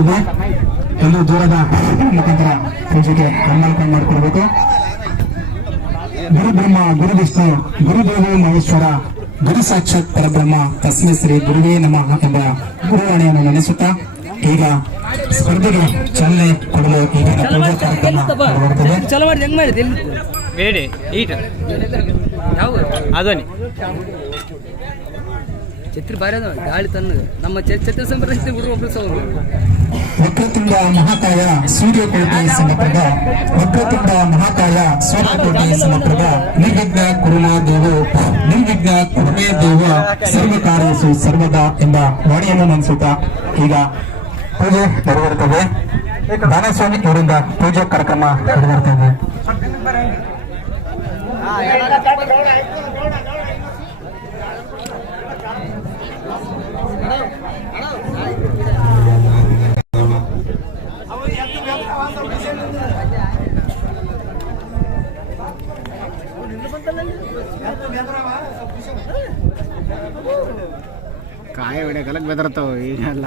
ಇದೆ. ಎಲ್ಲೂ ದೂರದ ಮುಖಾಂತರ ಪೂಜೆಗೆ ಹನುಮಾನ್ಕೊಂಡು ಮಾಡಿಕೊಡ್ಬೇಕು. ಗುರು ಬ್ರಹ್ಮ ಗುರು ವಿಷ್ಣು ಗುರುದೇವ ಮಹೇಶ್ವರ ಗುರು ಸಾಕ್ಷಾತ್ ಪರಬ್ರಹ್ಮ ತಸ್ಮೈ ಶ್ರೀ ಗುರುವೇ ನಮಃ ಎಂಬ ಗುರುವಾಣಿಯನ್ನು ನೆನೆಸುತ್ತಾ ಈಗ ಸ್ಪರ್ಧೆಗೆ ಚಾಲನೆ ಕೊಡಲು ಈಗ ಪೂಜಾ ಕಾರ್ಯಕ್ರಮ ನಡೆಯುತ್ತದೆ ಛತ್ರಿ ಬಾರಿ ಅದ ಗಾಳಿ ತನ್ನ ನಮ್ಮ ಚ- ಛತ್ರಿ ಸಂಪ್ರದಾಯ ಹುಡುಗ ಒಬ್ರು ಸೌರು ವಕ್ರತುಂಡ ಮಹಾಕಾಯ ಸೂರ್ಯಕೋಟೆ ಸಮಪ್ರದ ವಕ್ರತುಂಡ ಮಹಾಕಾಯ ಸೂರ್ಯಕೋಟಿ ಸಮಪ್ರದ ನಿರ್ವಿಘ್ನ ಕುರುಣ ದೇವ ನಿರ್ವಿಘ್ನ ಕುರುಮೇ ದೇವ ಸರ್ವ ಕಾರ್ಯಸು ಸರ್ವದಾ ಎಂಬ ವಾಣಿಯನ್ನು ಮನಸುತ್ತಾ ಈಗ ಪೂಜೆ ನೆರವೇರುತ್ತದೆ ದಾನಸ್ವಾಮಿ ಅವರಿಂದ ಪೂಜಾ ಕಾರ್ಯಕ್ರಮ ನೆರವೇರುತ್ತದೆ ಕಾಯ ಹೊಡೆ ಕಲಕ್ ಬೆದರ್ತಾವ ಈಗೆಲ್ಲ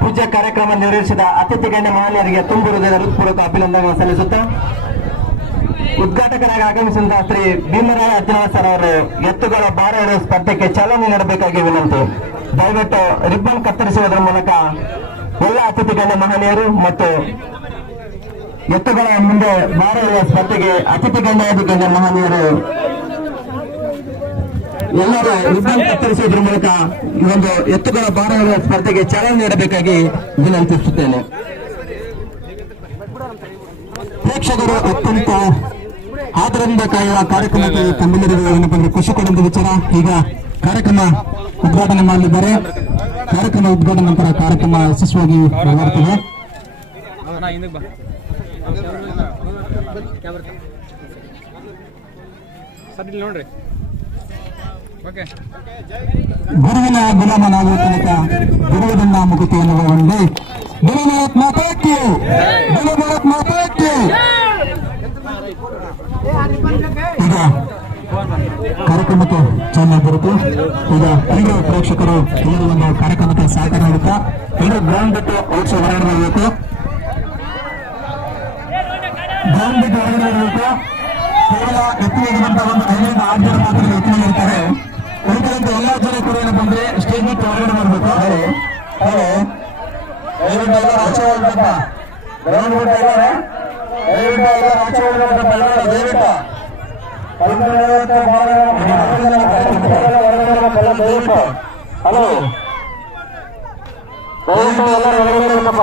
ಪೂಜೆ ಕಾರ್ಯಕ್ರಮ ನೆರವೇರಿಸಿದ ಅತಿಥಿ ಗಣ್ಯ ಮಹಿಳೆಯರಿಗೆ ತುಂಬು ಹೃದಯದ ಹೃತ್ಪೂರ್ವಕ ಅಭಿನಂದನೆ ಸಲ್ಲಿಸುತ್ತಾ ಉದ್ಘಾಟಕರಾಗಿ ಆಗಮಿಸಿದ ಶ್ರೀ ಭೀಮರಾಯ ಅರ್ಜುನ ಸರ್ ಅವರು ಎತ್ತುಗಳ ಭಾರ ಎಳೆಯುವ ಸ್ಪರ್ಧೆಗೆ ಚಾಲನೆ ನೀಡಬೇಕಾಗಿ ವಿನಂತಿ. ದಯವಿಟ್ಟು ರಿಬ್ಬನ್ ಕತ್ತರಿಸುವುದರ ಮೂಲಕ ಎಲ್ಲ ಅತಿಥಿಗಳ ಮಹನೀಯರು ಮತ್ತು ಎತ್ತುಗಳ ಮುಂದೆ ಭಾರ ಎಳೆಯುವ ಸ್ಪರ್ಧೆಗೆ ಅತಿಥಿ ಗಣ್ಯ ಗಣ್ಯ ಮಹನೀಯರು ಎಲ್ಲರೂ ರಿಬ್ಬನ್ ಕತ್ತರಿಸುವುದರ ಮೂಲಕ ಈ ಒಂದು ಎತ್ತುಗಳ ಭಾರ ಎಳೆಯುವ ಸ್ಪರ್ಧೆಗೆ ಚಾಲನೆ ನೀಡಬೇಕಾಗಿ ವಿನಂತಿಸುತ್ತೇನೆ. ಪ್ರೇಕ್ಷಕರು ಅತ್ಯಂತ ಆದರದಿಂದ ಕಾಯುವ ಕಾರ್ಯಕ್ರಮಕ್ಕೆ ತಮ್ಮೆಲ್ಲರಿಗೂ ಏನಪ್ಪ ಅಂದ್ರೆ ಖುಷಿ ಕೊಡುವಂತ ವಿಚಾರ. ಈಗ ಕಾರ್ಯಕ್ರಮ ಉದ್ಘಾಟನೆ ಮಾಡಲಿದ್ದಾರೆ ಕಾರ್ಯಕ್ರಮ ಉದ್ಘಾಟನೆ ನಂತರ ಕಾರ್ಯಕ್ರಮ ಯಶಸ್ವಿಯಾಗಿ ನಡೆಯುತ್ತದೆ ಗುರುವಿನ ಓಕೆ. ಗುರುವಿನ ತನಕ ಗುರುವಿನ ಮುಗುತಿಯನ್ನು ಒಂದೇ ಗುರುನಾಥ್ ಮಾತಾಡ್ತಿ ಗುರುನಾಥ್ ಮಾತಾಡ್ತಿ ಕಾರ್ಯಕ್ರಮಕ್ಕೆ ಚಾಲನೆ ಬರುತ್ತೆ ಈಗ ಎಲ್ಲರೂ ಪ್ರೇಕ್ಷಕರು ಎಲ್ಲರೂ ಒಂದು ಕಾರ್ಯಕ್ರಮಕ್ಕೆ ಸಹಕಾರ ಆಗುತ್ತಾ ಎಲ್ಲರೂ ಗ್ರೌಂಡ್ ಬಿಟ್ಟು ಔಟ್ಸ್ ಹೊರಗಡೆ ಬರಬೇಕು. ಗ್ರೌಂಡ್ ಬಿಟ್ಟು ಹೊರಗಡೆ ಬರಬೇಕು. ಕೇವಲ ಎತ್ತಿನ ಒಂದು ಐದರಿಂದ ಆರು ಜನ ಮಾತ್ರ ಎತ್ತಿನ ಉಳಿದಂತೆ ಎಲ್ಲಾ ಜನ ಕೂಡ ಏನಪ್ಪ ಅಂದ್ರೆ ಸ್ಟೇಜ್ ಬಿಟ್ಟು ಹೊರಗಡೆ ಬರಬೇಕು. ಹೇಳಿ ದಯವಿಟ್ಟು ಎಲ್ಲ ಆಚೆ ಹೋಗ್ಬೇಕಪ್ಪ. ಗ್ರೌಂಡ್ ಬಿಟ್ಟು ಎಲ್ಲಾರ. ದಯವಿಟ್ಟು ಎಲ್ಲ ಆಚೆ ಹೋಗ್ಬೇಕಪ್ಪ. ಎಲ್ಲಾರ ದಯವಿಟ್ಟು. ಹಲೋ ದಯವಿಟ್ಟು ಎಲ್ಲರೂ ಹೊರಗಡೆ ಇರಬೇಕಪ್ಪ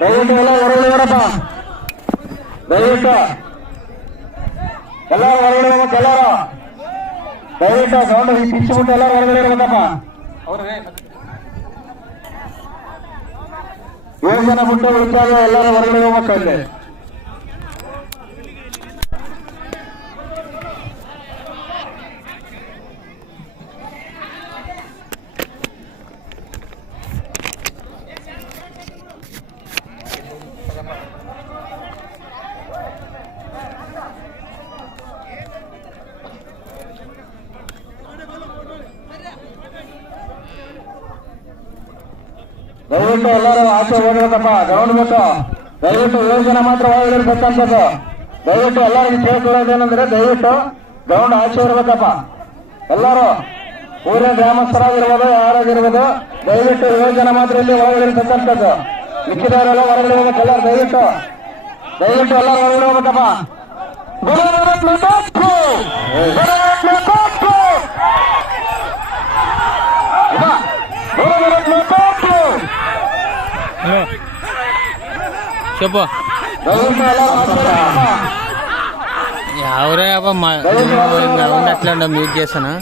ದಯವಿಟ್ಟು ಎಲ್ಲ ಹೊರಗಡೆ ಬರಪ್ಪ ದಯವಿಟ್ಟು ಎಲ್ಲ ಹೊರಗಡೆ ಹೋಗ್ಬೇಕು ಎಲ್ಲರೂ ದಯವಿಟ್ಟು ಸೌಂಡ್ ಕಿಚ್ಚಿಬಿಟ್ಟು ಎಲ್ಲ ಹೊರಗಡೆ ಇರ್ಬೇಕಪ್ಪ ಏಳು ಜನ ಬಿಟ್ಟು ಉಳಿದಾಗ ಎಲ್ಲರೂ ಹೊರಗಡೆ ಹೋಗ್ಬೇಕು ದಯವಿಟ್ಟು ಎಲ್ಲರೂ ಆಚೆ ಹೋಗ್ಬೇಕಪ್ಪ ಗ್ರೌಂಡ್ ಬಿಟ್ಟು ದಯವಿಟ್ಟು ಏಳು ಜನ ಮಾತ್ರ ಒಳಗಿರ್ಬೇಕಂತದ್ದು ದಯವಿಟ್ಟು ಎಲ್ಲರಿಗೂ ಕೇಳ್ಕೊಳ್ಳೋದೇನಂದ್ರೆ ದಯವಿಟ್ಟು ಗ್ರೌಂಡ್ ಆಚೆ ಇರ್ಬೇಕಪ್ಪ. ಎಲ್ಲರೂ ಊರಿನ ಗ್ರಾಮಸ್ಥರಾಗಿರ್ಬೋದು, ಯಾರಾಗಿರ್ಬೋದು, ದಯವಿಟ್ಟು ಏಳು ಜನ ಮಾತ್ರ ಇಲ್ಲಿ ಒಳಗಿರ್ಬೇಕಂತದ್ದು ಮಿಕ್ಕಿದವರೆಲ್ಲ ಹೊರಗಡೆ ಹೋಗ್ಬೇಕು, ಎಲ್ಲರೂ ದಯವಿಟ್ಟು ದಯವಿಟ್ಟು ಎಲ್ಲರೂ ಹೊರಗಡೆ ಹೋಗ್ಬೇಕಪ್ಪ. చెప్పు ఎవరే అబ్బా మా అట్లా మ్యూట్ చేస్తానా